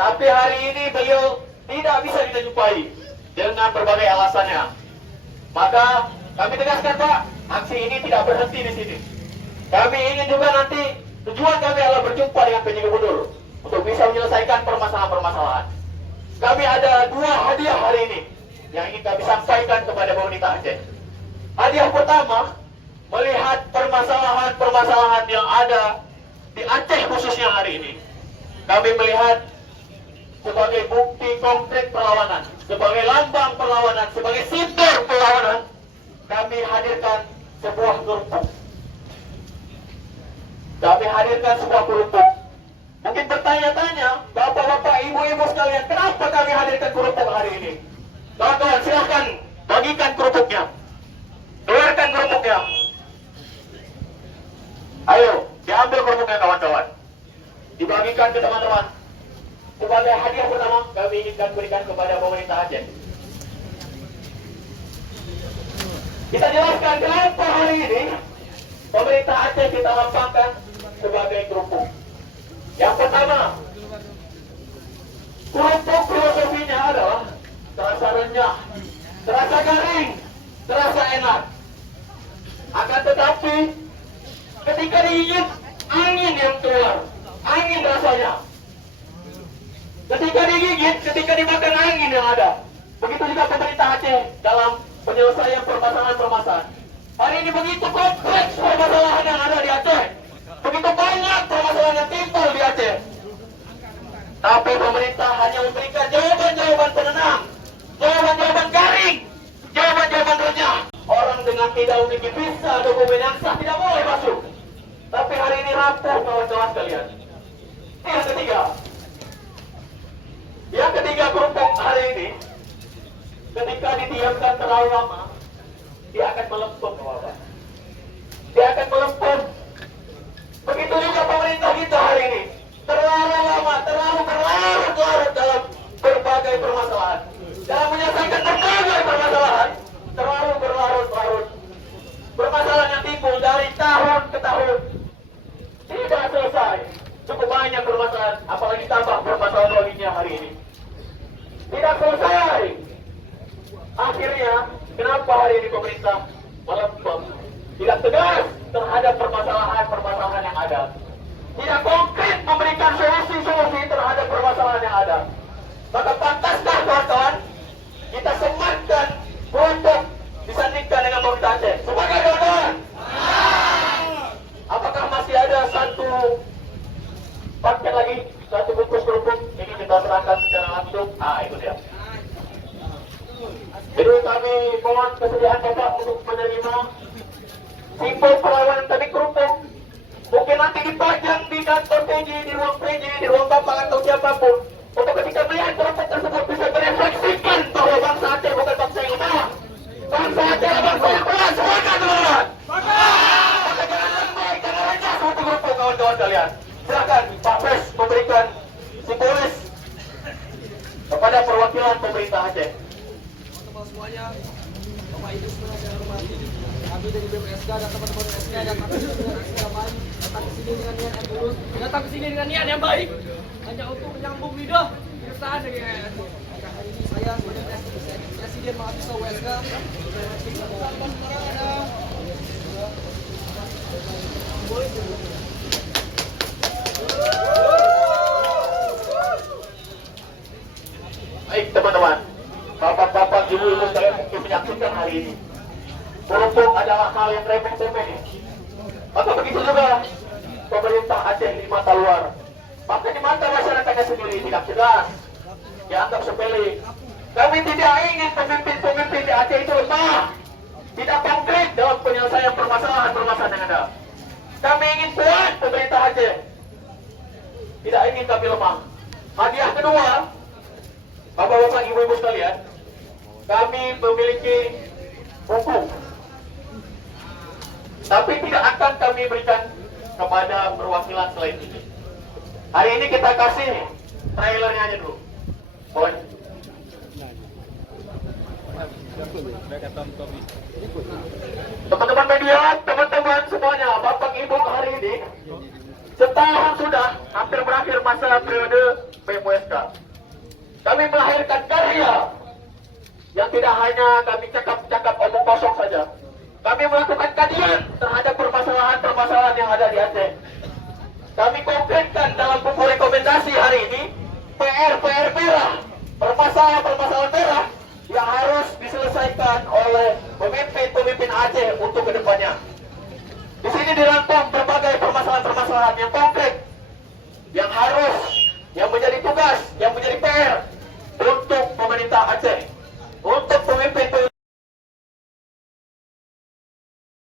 Tapi hari ini beliau tidak bisa kita jumpai dengan berbagai alasannya. Maka kami tegaskan Pak, aksi ini tidak berhenti di sini. Kami ingin juga nanti tujuan kami adalah berjumpa dengan PJ Gubernur untuk bisa menyelesaikan permasalahan-permasalahan. Kami ada 2 hadiah hari ini yang ingin kami sampaikan kepada pemerintah Aceh. Hadiah pertama, melihat permasalahan-permasalahan yang ada di Aceh khususnya hari ini. Kami melihat sebagai bukti konkret perlawanan, sebagai lambang perlawanan, sebagai simbol perlawanan, kami hadirkan sebuah kerupuk. Kami hadirkan sebuah kerupuk. Mungkin bertanya-tanya, bapak-bapak, ibu-ibu sekalian, kenapa kami hadirkan kerupuk hari ini? Kawan-kawan, silahkan bagikan kerupuknya. Keluarkan kerupuknya. Ayo, diambil kerupuknya kawan-kawan. Dibagikan ke teman-teman. Sebagai hadiah pertama, kami inginkan berikan kepada pemerintah Aceh. Kita jelaskan kenapa hari ini pemerintah Aceh kita lambangkan sebagai kerupuk. Yang pertama, kerupuk filosofinya adalah terasa renyah, terasa garing, terasa enak. Akan tetapi, ketika digigit, angin yang keluar, angin rasanya. Ketika digigit, ketika dimakan angin yang ada. Begitu juga pemerintah Aceh dalam penyelesaian permasalahan-permasalahan. Hari ini begitu kompleks permasalahan yang ada di Aceh. Begitu banyak permasalahan yang timbul di Aceh. Tapi pemerintah hanya memberikan jawaban-jawaban penenang, jawaban-jawaban garing, jawaban-jawaban renyah. Orang dengan tidak memiliki visa dokumen yang sah tidak boleh masuk. Tapi hari ini rapuh kawan-kawan sekalian. Yang ketiga kerupuk hari ini, ketika didiamkan terlalu lama, dia akan melempem, kawan. Dia akan melempem. Begitu juga pemerintah kita hari ini, terlalu lama, terlalu berlarut-larut dalam berbagai permasalahan, dalam menyelesaikan berbagai permasalahan, terlalu berlarut-larut. Permasalahan yang timbul dari tahun ke tahun tidak selesai. Cukup banyak permasalahan, apalagi tambah permasalahan lainnya hari ini. Tidak selesai. Akhirnya, kenapa hari ini pemerintah melempem? Tidak tegas terhadap permasalahan-permasalahan yang ada. Tidak konkret memberikan solusi-solusi terhadap permasalahan yang ada. Maka pantaskah kawan-kawan kita sematkan kerupuk disandingkan dengan pemerintah Aceh? Sebagai kawan-kawan. Apakah masih ada satu paket lagi, satu bungkus kerupuk ini kita serahkan secara langsung? Itu dia. Jadi kami mohon kesediaan Bapak untuk menerima simbol perlawanan tadi kerupuk. Mungkin nanti dipajang di kantor PJ, di ruang PJ, di ruang Bapak atau siapapun. Untuk ketika melihat kerupuk tersebut bisa merefleksikan bahwa bangsa Aceh bukan bangsa yang lemah. Bangsa Aceh adalah bangsa yang kuat. Semangat teman-teman. Maka jangan lemah, jangan renyah satu kerupuk kawan-kawan kalian. Silakan Pak Pres memberikan simbolis kepada perwakilan pemerintah Aceh. Teman-teman semuanya, Bapak Ibu semua yang hormati, kami dari BPSK dan teman-teman SK datang ke sini dengan SK lain, datang ke sini dengan niat yang tulus, datang ke sini dengan niat yang baik, hanya untuk menyambung lidah perusahaan dari ASN. Maka hari ini saya sebagai Presiden Mahasiswa USK, Baik teman-teman, bapak-bapak, ibu-ibu sekalian mungkin menyaksikan hari ini. Kerupuk adalah hal yang remeh-temeh. Maka begitu juga pemerintah Aceh di mata luar. Maka di mata masyarakatnya sendiri tidak jelas, dianggap sepele. Kami tidak ingin pemimpin-pemimpin di Aceh itu lemah, tidak konkret dalam penyelesaian permasalahan-permasalahan yang ada. Kami ingin kuat pemerintah Aceh, tidak ingin kami lemah. Hadiah kedua, bapak-bapak, ibu-ibu sekalian, kami memiliki buku, tapi tidak akan kami berikan kepada perwakilan selain ini. Hari ini kita kasih trailernya aja dulu. Boleh? Teman-teman media, teman-teman semuanya, bapak ibu hari ini setahun sudah hampir berakhir masa periode PMUSK. Kami melahirkan karya yang tidak hanya kami cakap-cakap omong kosong saja. Kami melakukan kajian terhadap permasalahan-permasalahan yang ada di Aceh. Kami konkretkan dalam buku rekomendasi hari ini PR-PR merah, permasalahan-permasalahan merah yang harus diselesaikan oleh pemimpin-pemimpin Aceh untuk kedepannya. Di sini dirangkum berbagai permasalahan-permasalahan yang konkret, yang harus, yang menjadi tugas, yang menjadi PR untuk pemerintah Aceh, untuk pemimpin